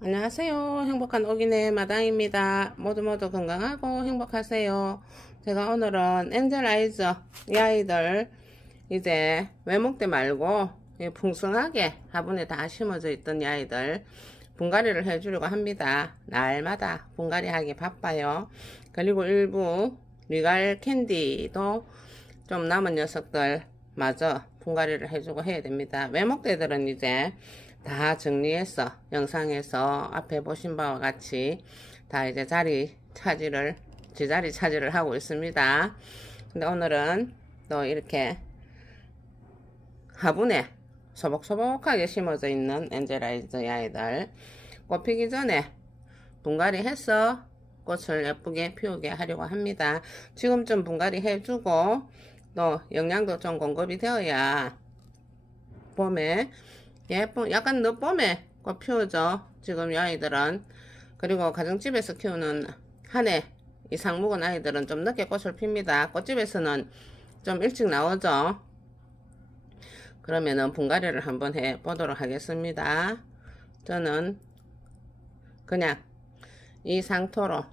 안녕하세요. 행복한 오기네 마당입니다. 모두 건강하고 행복하세요. 제가 오늘은 엔젤 아이즈 이 아이들 이제 외목대 말고 풍성하게 화분에 다 심어져 있던 이 아이들 분갈이를 해주려고 합니다. 날마다 분갈이 하기 바빠요. 그리고 일부 리갈 캔디도 좀 남은 녀석들 마저 분갈이를 해주고 해야 됩니다. 외목대들은 이제 다 정리해서 영상에서 앞에 보신 바와 같이 다 이제 제자리 차지를 하고 있습니다. 근데 오늘은 또 이렇게 화분에 소복소복하게 심어져 있는 엔젤아이즈 아이들 꽃 피기 전에 분갈이 해서 꽃을 예쁘게 피우게 하려고 합니다. 지금쯤 분갈이 해주고 또 영양도 좀 공급이 되어야 봄에 예쁜 약간 늦봄에 꽃 피우죠. 지금 이 아이들은. 그리고 가정집에서 키우는 한 해 이상 묵은 아이들은 좀 늦게 꽃을 핍니다. 꽃집에서는 좀 일찍 나오죠. 그러면은 분갈이를 한번 해 보도록 하겠습니다. 저는 그냥 이 상토로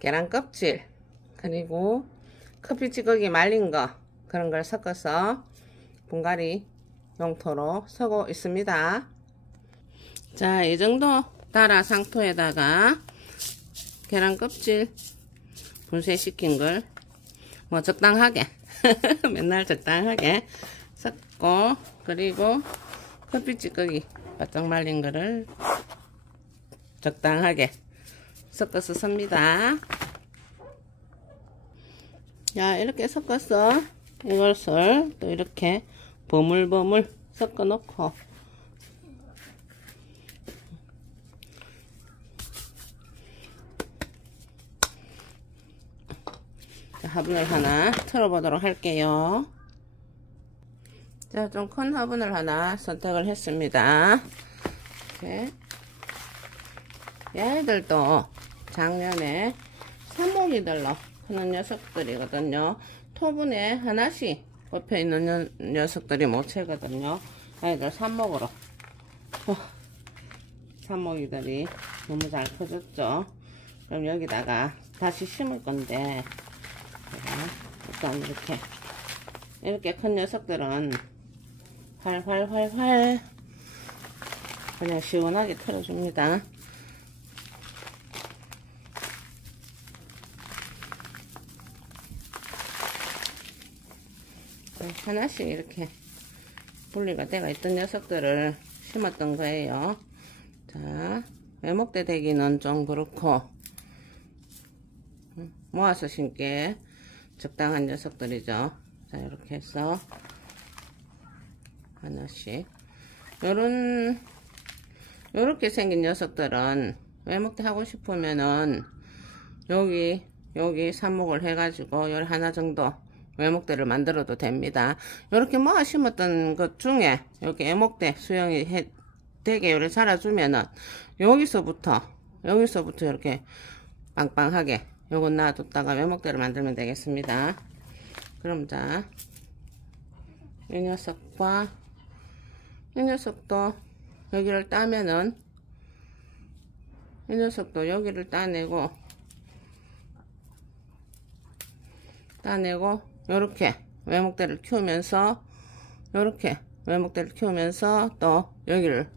계란 껍질 그리고 커피 찌꺼기 말린 거 그런 걸 섞어서 분갈이 용토로 쓰고 있습니다. 자, 이 정도 달아 상토에다가 계란 껍질 분쇄시킨 걸 뭐 적당하게 맨날 적당하게 섞고, 그리고 커피 찌꺼기 바짝 말린 거를 적당하게 섞어서 씁니다. 자, 이렇게 섞어서 이것을 또 이렇게 버물버물 섞어 놓고 화분을 하나 틀어 보도록 할게요. 자, 좀 큰 화분을 하나 선택을 했습니다. 이렇게 얘들도 작년에 삽목이들로 크는 녀석들이거든요. 토분에 하나씩 꼽혀 있는 녀석들이 모체거든요. 아이들 삽목으로 삽목이들이 너무 잘 커졌죠. 그럼 여기다가 다시 심을 건데 일단 이렇게 큰 녀석들은 활활활활 그냥 시원하게 틀어줍니다. 하나씩 이렇게 분리가 되어 있던 녀석들을 심었던 거예요. 자, 외목대 대기는 좀 그렇고 모아서 심기에 적당한 녀석들이죠. 자, 이렇게 해서 하나씩 요렇게 생긴 녀석들은 외목대 하고 싶으면은 여기 삽목을 해가지고 열 하나 정도 외목대를 만들어도 됩니다. 이렇게 모아 심었던 것 중에 여기 애목대 수영이 되게 요래 자라주면은 여기서부터 이렇게 빵빵하게 요건 놔뒀다가 외목대를 만들면 되겠습니다. 그럼 자, 이 녀석과 이 녀석도 여기를 따면은 이 녀석도 여기를 따내고 요렇게 외목대를 키우면서 또 여기를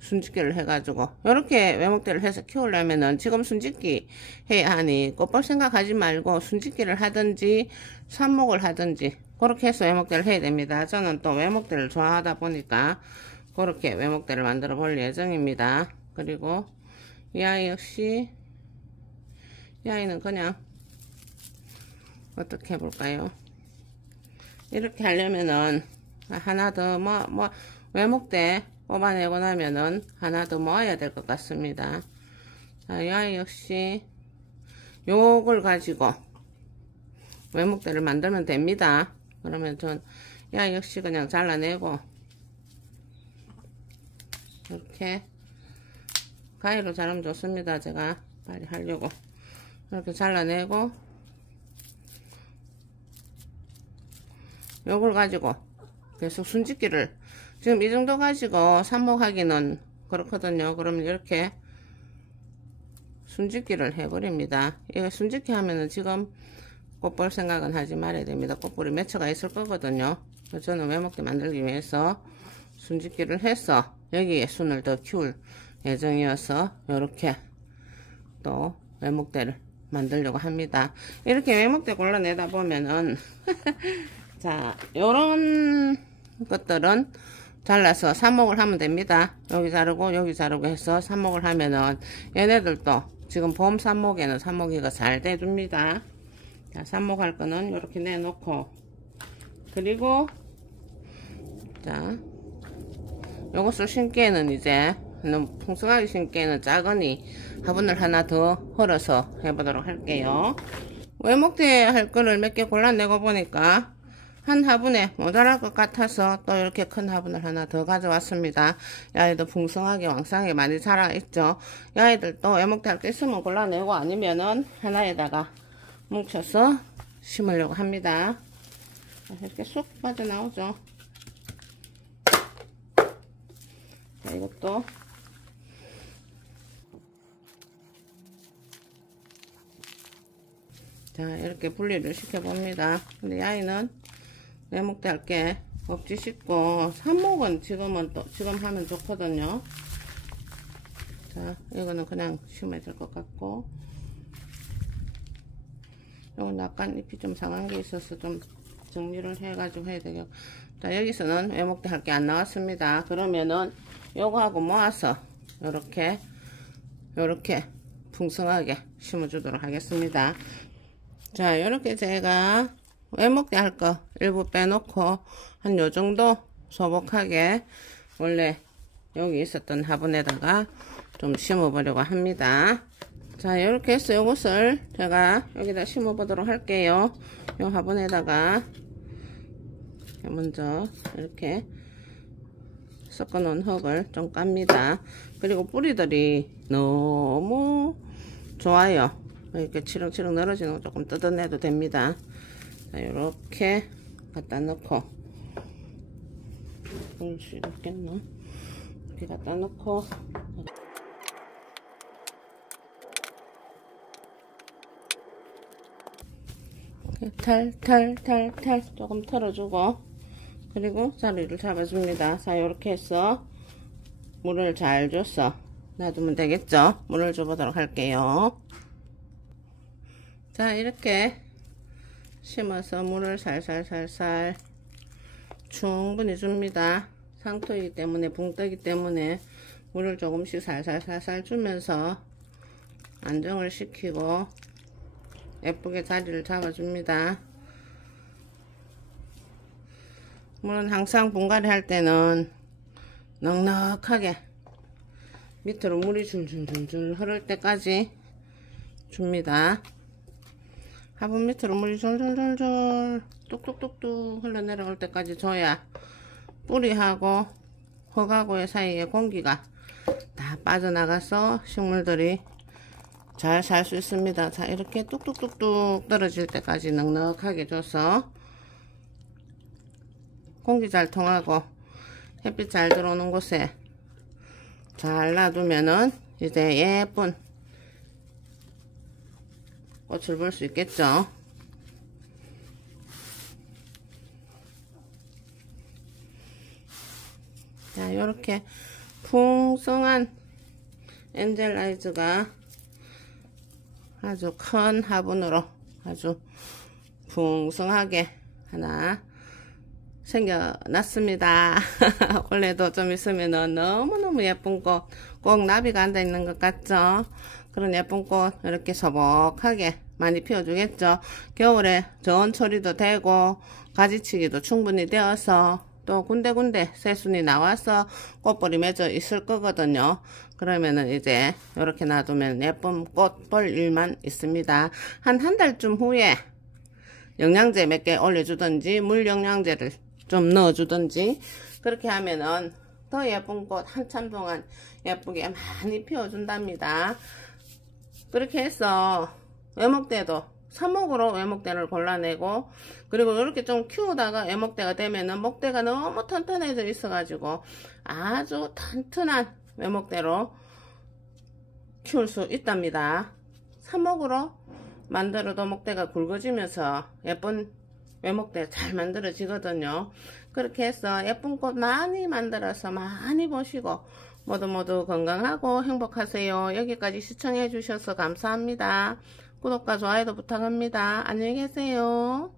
순짓기를 해가지고 요렇게 외목대를 해서 키우려면은 지금 순짓기 해야 하니 꽃볼 생각하지 말고 순짓기를 하든지 삽목을 하든지 그렇게 해서 외목대를 해야 됩니다. 저는 또 외목대를 좋아하다 보니까 그렇게 외목대를 만들어 볼 예정입니다. 그리고 이 아이 역시 이 아이는 그냥 어떻게 해볼까요? 이렇게 하려면은 하나 더 외목대 뽑아내고 나면은 하나 더 모아야 될 것 같습니다. 자, 이 아이 역시 요걸 가지고 외목대를 만들면 됩니다. 그러면 전 이 아이 역시 그냥 잘라내고 이렇게 가위로 자르면 좋습니다. 제가 빨리 하려고 이렇게 잘라내고 요걸 가지고 계속 순짓기를 지금 이 정도 가지고 삽목하기는 그렇거든요. 그러면 이렇게 순짓기를 해버립니다. 이거 순짓기 하면은 지금 꽃 볼 생각은 하지 말아야 됩니다. 꽃볼이 몇 초가 있을 거거든요. 저는 외목대 만들기 위해서 순짓기를 해서 여기에 순을 더 키울 예정이어서 이렇게 또 외목대를 만들려고 합니다. 이렇게 외목대 골라내다 보면은 자, 요런 것들은 잘라서 삽목을 하면 됩니다. 여기 자르고 여기 자르고 해서 삽목을 하면은 얘네들도 지금 봄 삽목에는 삽목이가 잘 돼줍니다. 자, 삽목할 거는 이렇게 내놓고, 그리고 자, 요것을 심기에는 이제 너무 풍성하게 심기에는 작으니 화분을 하나 더 헐어서 해보도록 할게요. 외목대 할 거를 몇 개 골라내고 보니까 한 화분에 모자랄 것 같아서 또 이렇게 큰 화분을 하나 더 가져왔습니다. 야이도 풍성하게 왕성하게 많이 자라있죠. 야이들도 외목대 할 게 있으면 골라내고 아니면은 하나에다가 뭉쳐서 심으려고 합니다. 이렇게 쑥 빠져나오죠. 자, 이것도 자, 이렇게 분리를 시켜봅니다. 근데 야이는 외목대 할 게 없지 싶고, 삽목은 지금 하면 좋거든요. 자, 이거는 그냥 심어야 될 것 같고, 이건 약간 잎이 좀 상한 게 있어서 좀 정리를 해가지고 해야 되겠고. 자, 여기서는 외목대 할 게 안 나왔습니다. 그러면은 요거하고 모아서 요렇게 풍성하게 심어주도록 하겠습니다. 자, 요렇게 제가 외목대 할 거 일부 빼놓고 한 요정도 소복하게 원래 여기 있었던 화분에다가 좀 심어 보려고 합니다. 자, 이렇게 해서 요것을 제가 여기다 심어 보도록 할게요. 요 화분에다가 먼저 이렇게 섞어 놓은 흙을 좀 깝니다. 그리고 뿌리들이 너무 좋아요. 이렇게 치렁치렁 늘어지는 거 조금 뜯어내도 됩니다. 자, 이렇게 갖다 넣고, 볼 수 있겠나? 이렇게 갖다 넣고, 탈 조금 털어주고, 그리고 자리를 잡아줍니다. 자, 이렇게 해서 물을 잘 줘서 놔두면 되겠죠? 물을 줘보도록 할게요. 자, 이렇게 심어서 물을 살살살살 충분히 줍니다. 상토이기 때문에, 붕뜨기 때문에 물을 조금씩 살살살살 주면서 안정을 시키고 예쁘게 자리를 잡아줍니다. 물은 항상 분갈이 할 때는 넉넉하게 밑으로 물이 줄줄줄줄 흐를 때까지 줍니다. 화분 밑으로 물이 졸졸졸졸 뚝뚝뚝뚝 흘러내려올 때까지 줘야 뿌리하고 흙하고의 사이에 공기가 다 빠져나가서 식물들이 잘 살 수 있습니다. 자, 이렇게 뚝뚝뚝뚝 떨어질 때까지 넉넉하게 줘서 공기 잘 통하고 햇빛 잘 들어오는 곳에 잘 놔두면은 이제 예쁜 꽃을 볼 수 있겠죠. 자, 요렇게 풍성한 엔젤라이즈가 아주 큰 화분으로 아주 풍성하게 하나 생겨났습니다. 원래도 좀 있으면은 너무너무 예쁜 꽃, 꼭 나비가 앉아 있는 것 같죠? 그런 예쁜 꽃 이렇게 소복하게 많이 피워주겠죠. 겨울에 저온처리도 되고 가지치기도 충분히 되어서 또 군데군데 새순이 나와서 꽃볼이 맺어 있을 거거든요. 그러면은 이제 이렇게 놔두면 예쁜 꽃 볼 일만 있습니다. 한 달쯤 후에 영양제 몇 개 올려주든지 물 영양제를 좀 넣어주든지 그렇게 하면은 더 예쁜 꽃 한참 동안 예쁘게 많이 피워준답니다. 그렇게 해서 외목대도 삽목으로 외목대를 골라내고, 그리고 이렇게 좀 키우다가 외목대가 되면은 목대가 너무 튼튼해져 있어 가지고 아주 튼튼한 외목대로 키울 수 있답니다. 삽목으로 만들어도 목대가 굵어지면서 예쁜 외목대 잘 만들어지거든요. 그렇게 해서 예쁜 꽃 많이 만들어서 많이 보시고 모두 건강하고 행복하세요. 여기까지 시청해 주셔서 감사합니다. 구독과 좋아요도 부탁합니다. 안녕히 계세요.